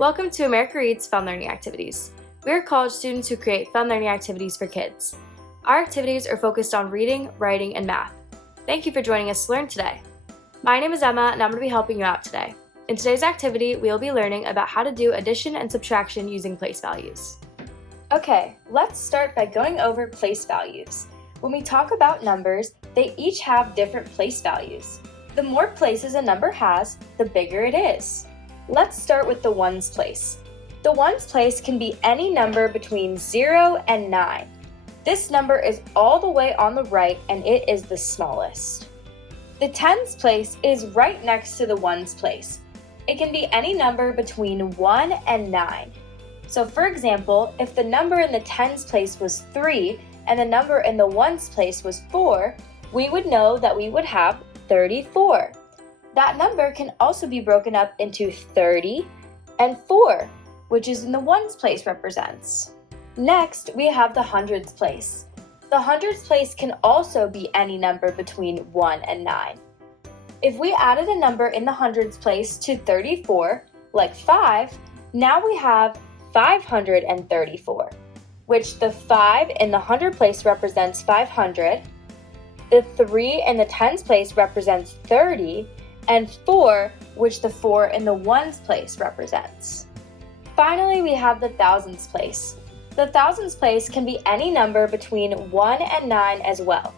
Welcome to America Reads Fun Learning Activities. We are college students who create fun learning activities for kids. Our activities are focused on reading, writing, and math. Thank you for joining us to learn today. My name is Emma, and I'm going to be helping you out today. In today's activity, we will be learning about how to do addition and subtraction using place values. Okay, let's start by going over place values. When we talk about numbers, they each have different place values. The more places a number has, the bigger it is. Let's start with the ones place. The ones place can be any number between 0 and 9. This number is all the way on the right and it is the smallest. The tens place is right next to the ones place. It can be any number between 1 and 9. So for example, if the number in the tens place was 3 and the number in the ones place was 4, we would know that we would have 34. That number can also be broken up into 30 and 4, which is in the ones place represents. Next, we have the hundreds place. The hundreds place can also be any number between 1 and 9. If we added a number in the hundreds place to 34, like 5, now we have 534, which the 5 in the hundred place represents 500, the 3 in the tens place represents 30, and 4, which the 4 in the ones place represents. Finally, we have the thousands place. The thousands place can be any number between 1 and 9 as well.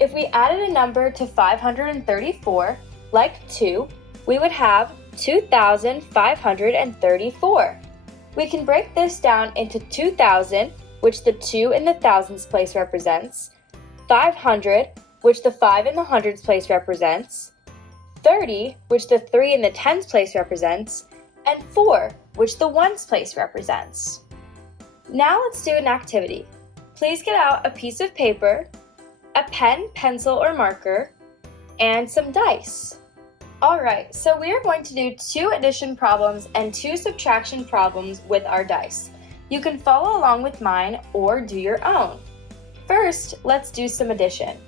If we added a number to 534, like 2, we would have 2,534. We can break this down into 2,000, which the 2 in the thousands place represents, 500, which the 5 in the hundreds place represents, 30, which the 3 in the tens place represents, and 4, which the ones place represents. Now let's do an activity. Please get out a piece of paper, a pen, pencil, or marker, and some dice. Alright, so we are going to do 2 addition problems and 2 subtraction problems with our dice. You can follow along with mine or do your own. First, let's do some addition.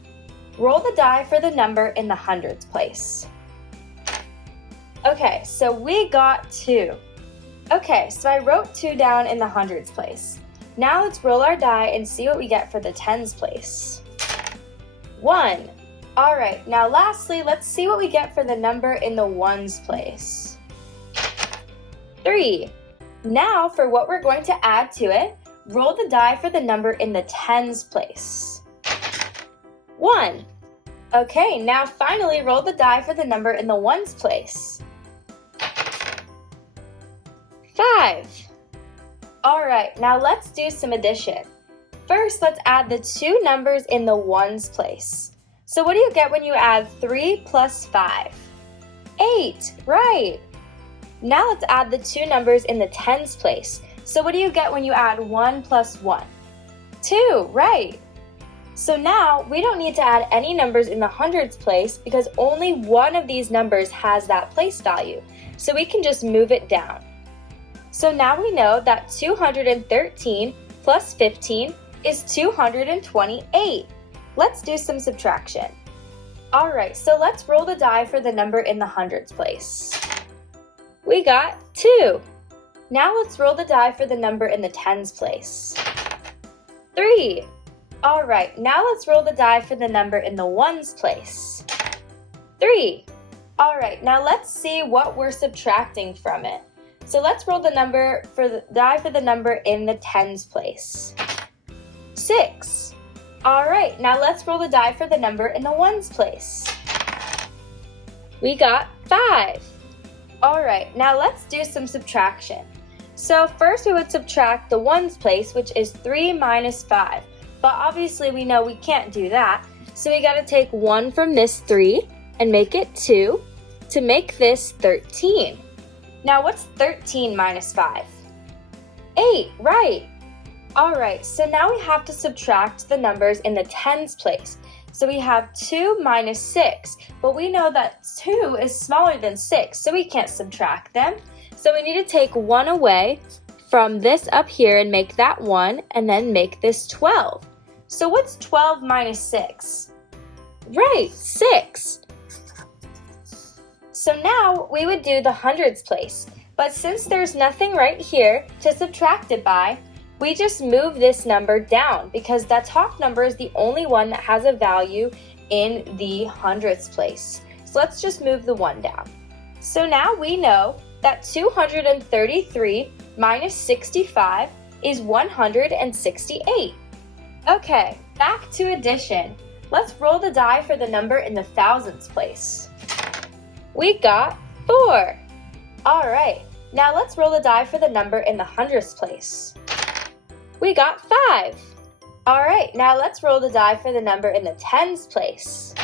Roll the die for the number in the hundreds place. Okay, so we got 2. Okay, so I wrote 2 down in the hundreds place. Now let's roll our die and see what we get for the tens place. 1. Alright, now lastly, let's see what we get for the number in the ones place. 3. Now for what we're going to add to it, roll the die for the number in the tens place. 1. Okay, now finally roll the die for the number in the ones place. 5. Alright, now let's do some addition. First, let's add the 2 numbers in the ones place. So what do you get when you add 3 plus 5? 8, right. Now let's add the 2 numbers in the tens place. So what do you get when you add 1 plus 1? 2, right. So now we don't need to add any numbers in the hundreds place because only one of these numbers has that place value. So we can just move it down. So now we know that 213 plus 15 is 228. Let's do some subtraction. Alright, so let's roll the die for the number in the hundreds place. We got 2. Now let's roll the die for the number in the tens place. 3. Alright, now let's roll the die for the number in the ones place. 3. Alright, now let's see what we're subtracting from it. So let's roll the die for the number in the tens place. 6. Alright, now let's roll the die for the number in the ones place. We got 5. Alright, now let's do some subtraction. So first we would subtract the ones place, which is 3 minus 5. But obviously we know we can't do that. So we gotta take 1 from this 3 and make it 2 to make this 13. Now what's 13 minus 5? 8, right. Alright, so now we have to subtract the numbers in the tens place. So we have 2 minus 6, but we know that 2 is smaller than 6, so we can't subtract them. So we need to take 1 away from this up here and make that 1, and then make this 12. So what's 12 minus 6? Right, 6. So now we would do the hundreds place, But since there's nothing right here to subtract it by, we just move this number down because that top number is the only one that has a value in the hundredths place. So let's just move the 1 down. So now we know that 233 minus 65 is 168. Okay, back to addition. Let's roll the die for the number in the thousandths place. We got 4. All right, now let's roll the die for the number in the hundredths place. We got 5. All right, now let's roll the die for the number in the tens place.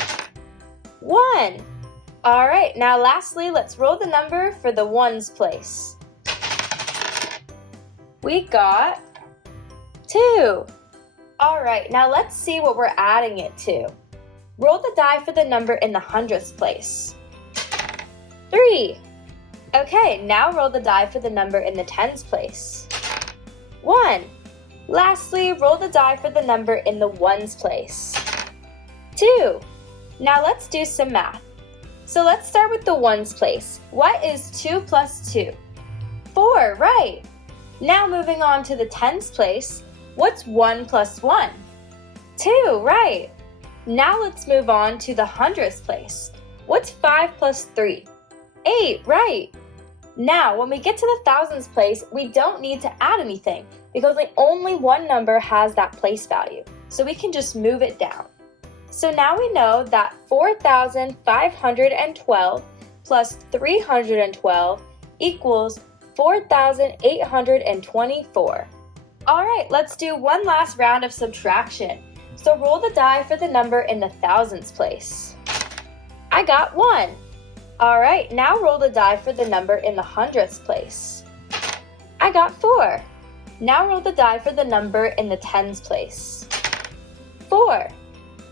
1. All right, now lastly, let's roll the number for the ones place. We got 2. All right, now let's see what we're adding it to. Roll the die for the number in the hundredths place. 3. Okay, now roll the die for the number in the tens place. 1. Lastly, roll the die for the number in the ones place. 2. Now let's do some math. So let's start with the ones place. What is 2 plus 2? 4, right. Now moving on to the tens place. What's 1 plus 1? 2, right. Now let's move on to the hundredths place. What's 5 plus 3? 8, right. Now, when we get to the thousands place, we don't need to add anything because only one number has that place value. So we can just move it down. So now we know that 4,512 plus 312 equals 4,824. All right, let's do one last round of subtraction. So roll the die for the number in the thousands place. I got 1. All right, now roll the die for the number in the hundredths place. I got 4. Now roll the die for the number in the tens place. 4.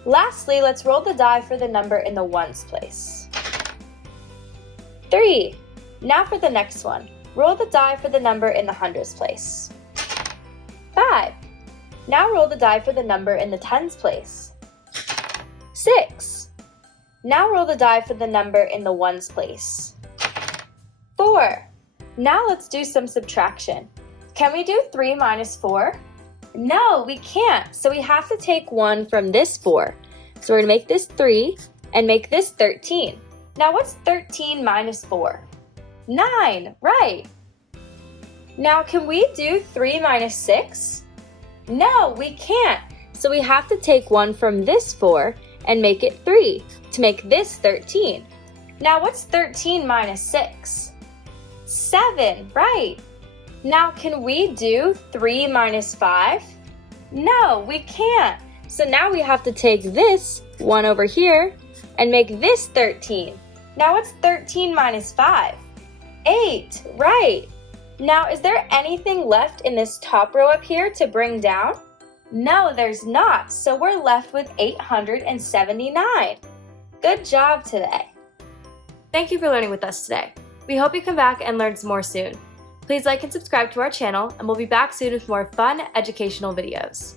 Lastly, let's roll the die for the number in the ones place. 3. Now for the next one. Roll the die for the number in the hundredths place. 5. Now roll the die for the number in the tens place. 6. Now roll the die for the number in the ones place. 4. Now let's do some subtraction. Can we do 3 minus 4? No, we can't. So we have to take 1 from this 4. So we're going to make this 3 and make this 13. Now what's 13 minus 4? 9, right. Now can we do 3 minus 6? No, we can't. So we have to take 1 from this 4 and make it 3 to make this 13. Now what's 13 minus 6? 7, right. Now can we do 3 minus 5? No, we can't. So now we have to take this 1 over here and make this 13. Now what's 13 minus 5? 8, right. Now is there anything left in this top row up here to bring down? No, there's not, so we're left with 879. Good job today. Thank you for learning with us today. We hope you come back and learn some more soon. Please like and subscribe to our channel, and we'll be back soon with more fun educational videos.